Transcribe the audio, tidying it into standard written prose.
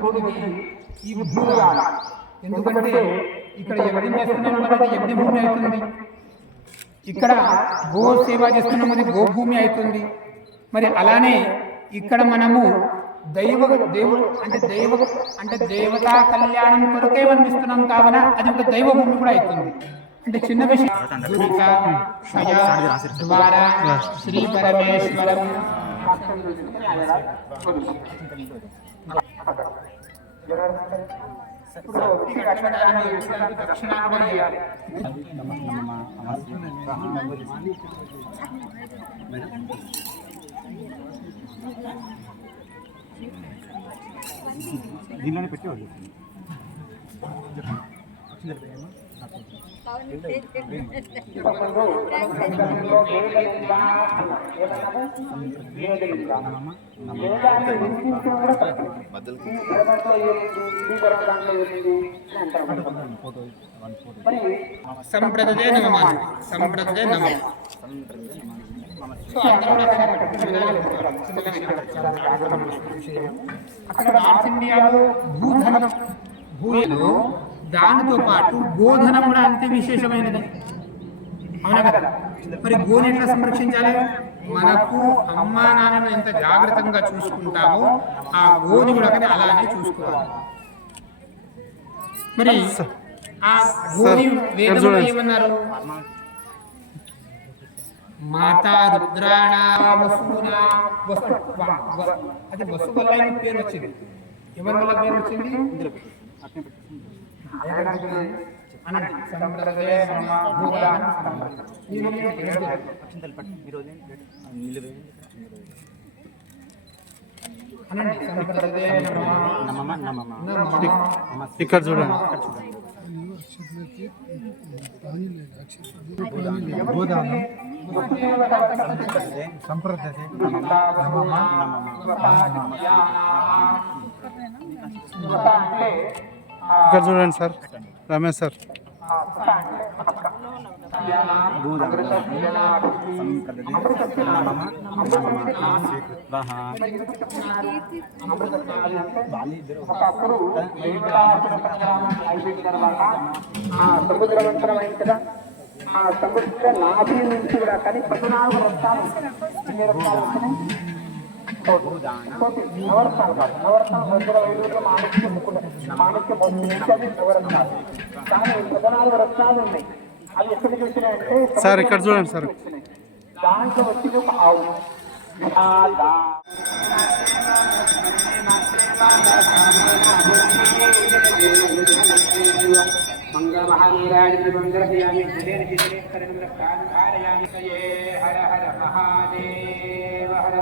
కూడిది ఈ భూమి ఎందుకంటే ఇక్కడ యజ్ఞం చేస్తున్నాం కాబట్టి యజ్ఞభూమి అవుతుంది, ఇక్కడ గో సేవ చేస్తున్నాం అది గోభూమి అవుతుంది. మరి అలానే ఇక్కడ మనము దేవుడు అంటే దేవతా కళ్యాణం కొరకే వర్ణిస్తున్నాం కావున అది ఒక దైవభూమి కూడా అవుతుంది. అంటే చిన్న విషయం ద్వారా శ్రీ పరమేశ్వరం దీనిలోనే పెట్టేవాళ్ళు సంప్రదే నమః సంప్రదే నమః. అక్కడ నార్త్ ఇండియాలో భూధనం భూమిలో దానితో పాటు గోధనం కూడా అంతే విశేషమైనది, అవునా కదా? మరి గోని ఎట్లా సంరక్షించాలి? మనకు అమ్మా నాన్నను ఎంత జాగ్రత్తగా చూసుకుంటామో ఆ గోని కూడా అలానే చూసుకోవాలి. మరి ఆ గోని వేదంలో ఏమన్నారు? మాతా రుద్రాణామసూనా వసు, అది వసు వల్ల పేరు వచ్చింది. ఎవరి వల్ల పేరు వచ్చింది? ఇక్కడ చూడండి, సంప్రదాయ ఇక్కడ చూడండి సార్, రమేష్ సార్. సముద్రవంతరం అయింది కదా, ఆ సముద్ర నాభి నుంచి కూడా కానీ 14 రత్నాలు నవరత్నాలు కాదు. నవరత్నాలు మధ్యలో 5 మాణిక్యం నవరత్నాలు కానీ 14 రత్నాలు ఉన్నాయి. అవి ఎక్కడ చూసినాయంటే సార్ ఇక్కడ చూడండి సార్, దాంట్లో వచ్చింది ఒక ఆవు. మంగళమహానీరాణి మంగళయామి హర హర మహాదేవ హర